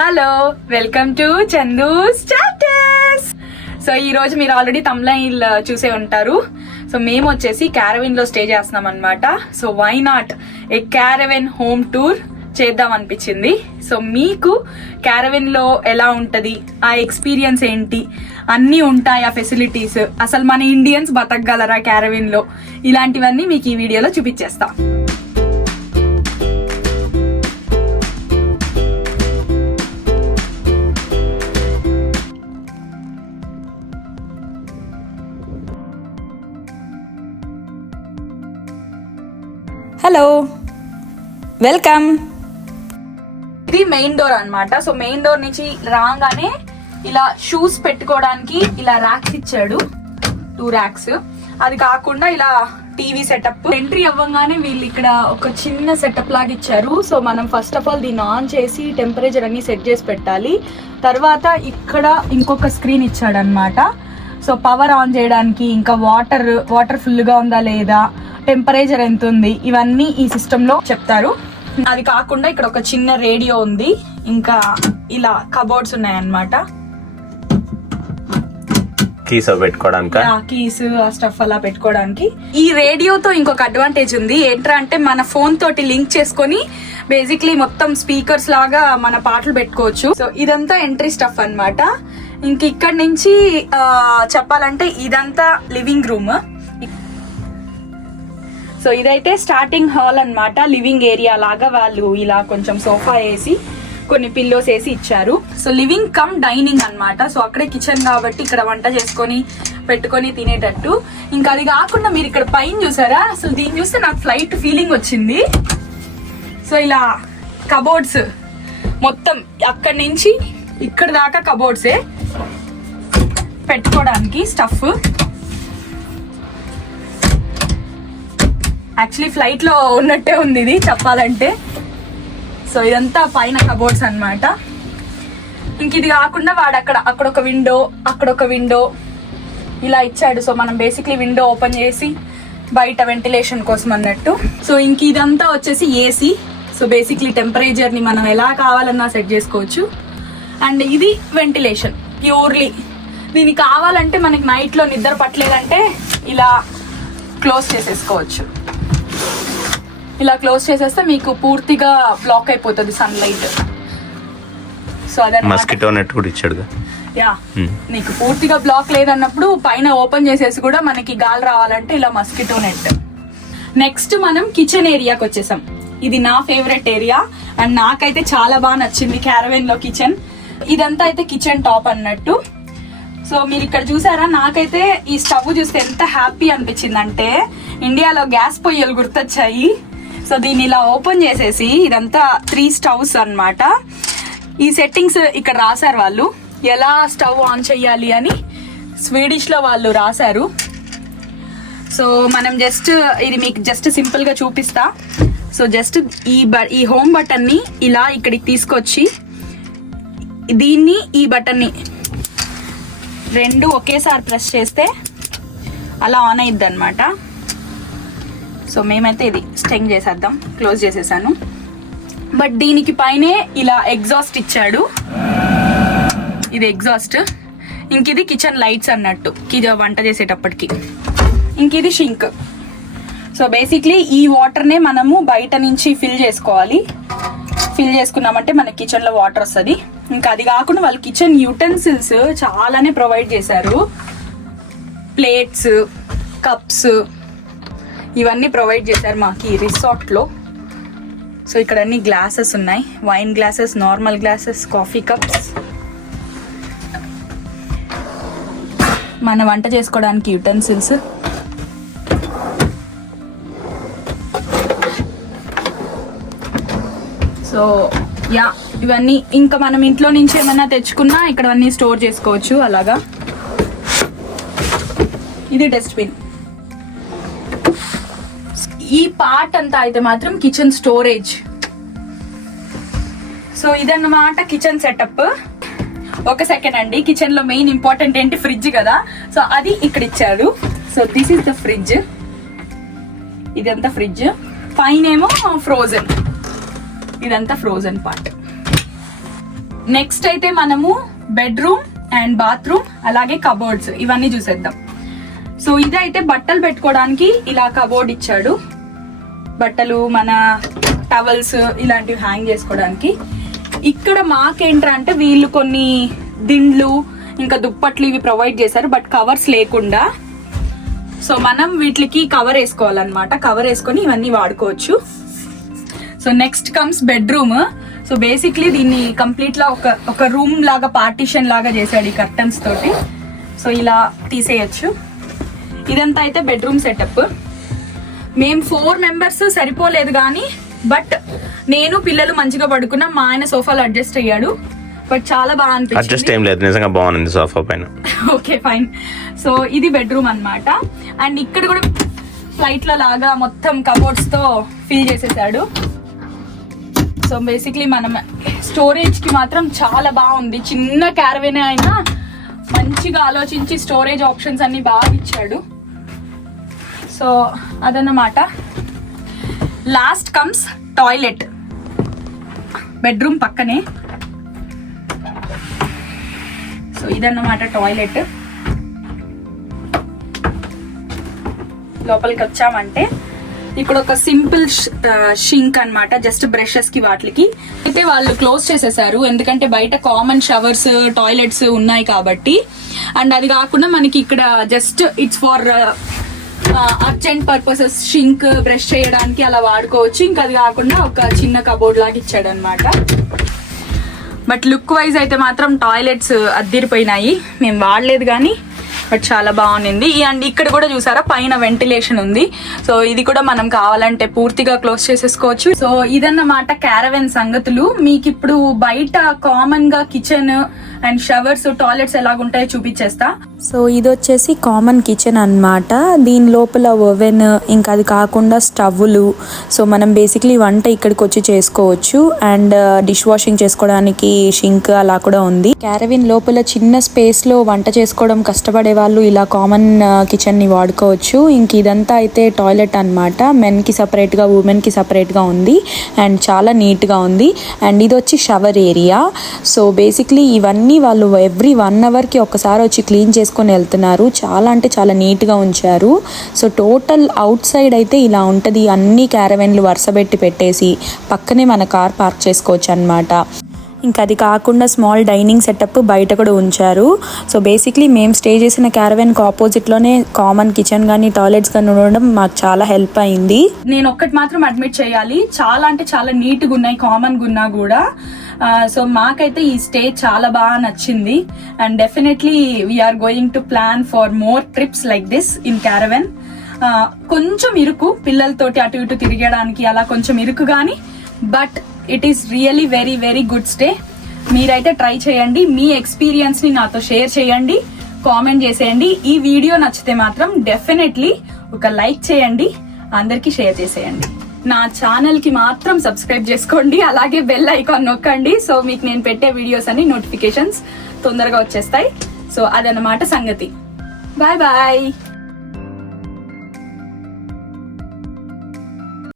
Hello, welcome to Chandu's chapters. So ఈ రోజు మీరు ఆల్రెడీ తమ్లైన్ చూసే ఉంటారు. సో మేము వచ్చేసి క్యారవెన్ లో స్టే చేస్తున్నాం అనమాట. So why not a caravan home tour చేద్దాం అనిపించింది. సో మీకు క్యారవెన్ లో ఎలా ఉంటది, ఆ ఎక్స్పీరియన్స్ ఏంటి, అన్నీ ఉంటాయి ఆ ఫెసిలిటీస్, అసలు మన ఇండియన్స్ బతకగలరా క్యారవెన్ లో, ఇలాంటివన్నీ మీకు ఈ వీడియోలో చూపించేస్తా. Hello, welcome. ఇది మెయిన్ డోర్ అన్నమాట. సో మెయిన్ డోర్ నుంచి రాగానే ఇలా షూస్ పెట్టుకోవడానికి ఇలా ర్యాక్స్ ఇచ్చాడు, 2 ర్యాక్స్. అది కాకుండా ఇలా టీవీ సెటప్. ఎంట్రీ అవ్వగానే వీళ్ళు ఇక్కడ ఒక చిన్న సెటప్ లాగా ఇచ్చారు. సో మనం ఫస్ట్ ఆఫ్ ఆల్ దీన్ని ఆన్ చేసి టెంపరేచర్ అన్ని సెట్ చేసి పెట్టాలి. తర్వాత ఇక్కడ ఇంకొక స్క్రీన్ ఇచ్చాడు అనమాట. సో పవర్ ఆన్ చేయడానికి, ఇంకా వాటర్ ఫుల్గా ఉందా లేదా, టెంపరేచర్ ఎంత ఉంది, ఇవన్నీ ఈ సిస్టమ్ లో చెప్తారు. అది కాకుండా ఇక్కడ ఒక చిన్న రేడియో ఉంది, ఇంకా ఇలా కబోర్డ్స్ ఉన్నాయన్నమాట. కీస్ పెట్టుకోవడానికి, కీస్ ఆ స్టఫ్ అలా పెట్టుకోవడానికి. ఈ రేడియోతో ఇంకొక అడ్వాంటేజ్ ఉంది. ఏంటంటే మన ఫోన్ తోటి లింక్ చేసుకొని బేసిక్లీ మొత్తం స్పీకర్స్ లాగా మన పాటలు పెట్టుకోవచ్చు. సో ఇదంతా ఎంట్రీ స్టఫ్ అన్నమాట. ఇంక ఇక్కడ నుంచి చెప్పాలంటే ఇదంతా లివింగ్ రూమ్. సో ఇదైతే స్టార్టింగ్ హాల్ అన్నమాట. లివింగ్ ఏరియా లాగా వాళ్ళు ఇలా కొంచెం సోఫా వేసి కొన్ని పిల్లోస్ వేసి ఇచ్చారు. సో లివింగ్ కమ్ డైనింగ్ అన్నమాట. సో అక్కడే కిచెన్ కాబట్టి ఇక్కడ వంట చేసుకొని పెట్టుకొని తినేటట్టు. ఇంకా అది కాకుండా మీరు ఇక్కడ పైన చూసారా, అసలు దీన్ని చూస్తే నాకు ఫ్లైట్ ఫీలింగ్ వచ్చింది. సో ఇలా కబోర్డ్స్ మొత్తం అక్కడి నుంచి ఇక్కడ దాకా కబోర్డ్సే పెట్టుకోవడానికి స్టఫ్. యాక్చువల్లీ ఫ్లైట్ లో ఉన్నట్టే ఉంది ఇది చెప్పాలంటే. సో ఇదంతా పైన కబోర్డ్స్ అన్నమాట. ఇంక ఇది కాకుండా వాడు అక్కడ ఒక విండో, అక్కడ ఒక విండో ఇలా ఇచ్చాడు. సో మనం బేసిక్లీ విండో ఓపెన్ చేసి బయట వెంటిలేషన్ కోసం అన్నట్టు. సో ఇంక ఇదంతా వచ్చేసి ఏసీ. సో బేసిక్లీ టెంపరేచర్ ని మనం ఎలా కావాలన్నా సెట్ చేసుకోవచ్చు. అండ్ ఇది వెంటిలేషన్ ప్యూర్లీ. దీనికి కావాలంటే మనకి నైట్ లో నిద్ర పట్టలేదంటే ఇలా క్లోజ్ చేసేసుకోవచ్చు. ఇలా క్లోజ్ చేసేస్తే మీకు పూర్తిగా బ్లాక్ అయిపోతుంది సన్లైట్. సో అదే మస్కిటో నెట్ కూడా ఇచ్చాడు. యా, నీకు పూర్తిగా బ్లాక్ లేదన్నప్పుడు పైన ఓపెన్ చేసేసి కూడా మనకి గాలి రావాలంటే ఇలా మస్కిటో నెట్. నెక్స్ట్ మనం కిచెన్ ఏరియాకి వచ్చేసాం. ఇది నా ఫేవరెట్ ఏరియా అండ్ నాకైతే చాలా బాగా నచ్చింది క్యారవెన్ లో కిచెన్. ఇదంతా అయితే కిచెన్ టాప్ అన్నట్టు. సో మీరు ఇక్కడ చూసారా, నాకైతే ఈ స్టవ్ చూస్తే ఎంత హ్యాపీ అనిపించింది అంటే ఇండియాలో గ్యాస్ పొయ్యలు గుర్తొచ్చాయి. సో దీన్ని ఇలా ఓపెన్ చేసేసి ఇదంతా 3 స్టవ్స్ అన్నమాట. ఈ సెట్టింగ్స్ ఇక్కడ రాశారు వాళ్ళు, ఎలా స్టవ్ ఆన్ చెయ్యాలి అని స్వీడిష్ లో వాళ్ళు రాశారు. సో మనం ఇది మీకు జస్ట్ సింపుల్ గా చూపిస్తా. సో జస్ట్ ఈ హోమ్ బటన్ ని ఇలా ఇక్కడికి తీసుకొచ్చి దీన్ని ఈ బటన్ ని 2 ఒకేసారి ప్రెస్ చేస్తే అలా ఆన్ అయ్యిద్ది అనమాట. సో మేమైతే ఇది స్టెంగ్ చేసేద్దాం, క్లోజ్ చేసేసాను. బట్ దీనికి పైనే ఇలా ఎగ్జాస్ట్ ఇచ్చాడు. ఇది ఎగ్జాస్ట్. ఇంక ఇది కిచెన్ లైట్స్ అన్నట్టు, ఇది వంట చేసేటప్పటికి. ఇంక ఇది షింక్. సో బేసిక్లీ ఈ వాటర్నే మనము బయట నుంచి ఫిల్ చేసుకోవాలి. ఫిల్ చేసుకున్నామంటే మన కిచెన్ లో వాటర్ వస్తుంది. ఇంకా అది కాకుండా వాళ్ళు కిచెన్ యూటెన్సిల్స్ చాలానే ప్రొవైడ్ చేశారు. ప్లేట్స్, కప్స్ ఇవన్నీ ప్రొవైడ్ చేశారు మాకు ఈ రిసార్ట్ లో. సో ఇక్కడ అన్ని గ్లాసెస్ ఉన్నాయి, wine glasses, normal glasses, coffee cups, మన వంట చేసుకోవడానికి యూటెన్సిల్స్. సో యా, ఇవన్నీ ఇంకా మనం ఇంట్లో నుంచి ఏమైనా తెచ్చుకున్నా ఇక్కడ అన్ని స్టోర్ చేసుకోవచ్చు అలాగా. ఇది డస్ట్బిన్. ఈ పార్ట్ అంతా అయితే మాత్రం కిచెన్ స్టోరేజ్. సో ఇదన్నమాట కిచెన్ సెటప్. ఒక సెకండ్ అండి, కిచెన్ లో మెయిన్ ఇంపార్టెంట్ ఏంటి, ఫ్రిడ్జ్ కదా. సో అది ఇక్కడ ఇచ్చారు. So this is the fridge. ఇదంతా ఫ్రిడ్జ్. పైన ఏమో ఫ్రోజన్, ఇదంతా ఫ్రోజన్ పార్ట్. నెక్స్ట్ అయితే మనము బెడ్రూమ్ అండ్ బాత్రూమ్ అలాగే కబోర్డ్స్ ఇవన్నీ చూసేద్దాం. సో ఇదైతే బట్టలు పెట్టుకోవడానికి ఇలా కబోర్డ్ ఇచ్చాడు. బట్టలు, మన టవల్స్ ఇలాంటివి హ్యాంగ్ చేసుకోవడానికి. ఇక్కడ మాకేంటంటే వీళ్ళు కొన్ని దిండ్లు ఇంకా దుప్పట్లు ఇవి ప్రొవైడ్ చేశారు, బట్ కవర్స్ లేకుండా. సో మనం వీటికి కవర్ వేసుకోవాలన్నమాట. కవర్ వేసుకొని ఇవన్నీ వాడుకోవచ్చు. So next comes bedroom. So basically దీన్ని కంప్లీట్ లా ఒక రూమ్ లాగా పార్టీషన్ లాగా చేశాడు ఈ కర్టన్స్ తోటి. సో ఇలా తీసేయచ్చు. ఇదంతా అయితే బెడ్రూమ్ సెటప్. మేము 4 మెంబర్స్ సరిపోలేదు కానీ, బట్ నేను పిల్లలు మంచిగా పడుకున్నాం. మా ఆయన సోఫాలో అడ్జస్ట్ అయ్యాడు, బట్ చాలా బాగా అడ్జస్ట్ అనిపించింది. ఏం లేదు, నిజంగా బాగుంది సోఫా పైన. Okay fine. సో ఇది బెడ్రూమ్ అన్నమాట. అండ్ ఇక్కడ కూడా ఫ్లైట్ లో లాగా మొత్తం కబోర్డ్స్ తో ఫిల్ చేసేసాడు. సో బేసిక్లీ మనం స్టోరేజ్ కి మాత్రం చాలా బాగుంది. చిన్న క్యారవేన్ అయినా మంచిగా ఆలోచించి స్టోరేజ్ ఆప్షన్స్ అన్ని బాగా ఇచ్చాడు. సో అదన్నమాట. Last comes toilet. బెడ్రూమ్ పక్కనే. సో ఇదన్నమాట టాయిలెట్. లోపలికి వచ్చామంటే ఇక్కడ ఒక సింపుల్ షింక్ అన్నమాట, జస్ట్ బ్రషెస్ కి వాటికి అయితే వాళ్ళు క్లోజ్ చేసేసారు, ఎందుకంటే బయట కామన్ షవర్స్ టాయిలెట్స్ ఉన్నాయి కాబట్టి. అండ్ అది కాకుండా మనకి ఇక్కడ just it's for urgent purposes, sink brush చేయడానికి అలా వాడుకోవచ్చు. ఇంకా అది కాకుండా ఒక చిన్న కబోర్డ్ లాగా ఇచ్చాడు అనమాట. బట్ లుక్ వైజ్ అయితే మాత్రం టాయిలెట్స్ అద్దిరిపోయినాయి. మేము వాడలేదు కానీ బట్ చాలా బాగుంది. అండ్ ఇక్కడ కూడా చూసారా పైన వెంటిలేషన్ ఉంది. సో ఇది కూడా మనం కావాలంటే పూర్తిగా క్లోజ్ చేసేసుకోవచ్చు. సో ఇదన్నమాట క్యారవెన్ సంగతులు. మీకు ఇప్పుడు బయట కామన్ గా కిచెన్ అండ్ షవర్స్ టాయిలెట్స్ ఎలాగుంటాయో చూపించేస్తా. సో ఇది వచ్చేసి కామన్ కిచెన్ అన్నమాట. దీని లోపల ఓవెన్, ఇంకా అది కాకుండా స్టవ్లు. సో మనం బేసిక్లీ వంట ఇక్కడికి వచ్చి చేసుకోవచ్చు. అండ్ డిష్ వాషింగ్ చేసుకోవడానికి షింక్ అలా కూడా ఉంది. క్యారవిన్ లోపల చిన్న స్పేస్ లో వంట చేసుకోవడం కష్టపడే వాళ్ళు ఇలా కామన్ కిచెన్ ని వాడుకోవచ్చు. ఇంక ఇదంతా అయితే టాయిలెట్ అన్నమాట. మెన్ కి సపరేట్ గా, ఉమెన్ కి సపరేట్ గా ఉంది. అండ్ చాలా నీట్ గా ఉంది. అండ్ ఇది వచ్చి షవర్ ఏరియా. సో బేసిక్లీ ఇవన్నీ వాళ్ళు ఎవ్రీ 1 hour కి ఒకసారి వచ్చి క్లీన్ చేసుకొని వెళ్తున్నారు. చాలా అంటే చాలా నీట్ గా ఉంచారు. సో టోటల్ అవుట్ సైడ్ అయితే ఇలా ఉంటది. అన్ని క్యారవెన్లు వరుస పెట్టేసి పక్కనే మన కార్ పార్క్ చేసుకోవచ్చు అన్నమాట. ఇంకా అది కాకుండా స్మాల్ డైనింగ్ సెటప్ బయట కూడా ఉంచారు. సో బేసిక్లీ మేము స్టే చేసిన క్యారవెన్కి ఆపోజిట్లోనే కామన్ కిచెన్ కానీ టాయిలెట్స్ కానీ ఉండడం మాకు చాలా హెల్ప్ అయింది. నేను ఒక్కటి మాత్రం అడ్మిట్ చేయాలి, చాలా అంటే చాలా నీట్గా ఉన్నాయి కామన్ గున్నా కూడా. సో మాకైతే ఈ స్టే చాలా బాగా నచ్చింది. And definitely we are going to plan for more trips like this in caravan. కొంచెం ఇరుకు, పిల్లలతోటి అటు ఇటు తిరగడానికి అలా కొంచెం ఇరుకు కానీ, but it is really very very good stay. మీరైతే ట్రై చేయండి. మీ ఎక్స్పీరియన్స్ ని నాతో షేర్ చేయండి, కామెంట్ చేసేయండి. ఈ వీడియో నచ్చితే మాత్రం డెఫినెట్లీ ఒక లైక్ చేయండి, అందరికి షేర్ చేసేయండి. నా ఛానల్ కి మాత్రం సబ్స్క్రైబ్ చేసుకోండి, అలాగే బెల్ ఐకాన్ నొక్కండి. సో మీకు నేను పెట్టే వీడియోస్ అన్ని నోటిఫికేషన్స్ తొందరగా వచ్చేస్తాయి. సో అదన్నమాట సంగతి. Bye bye.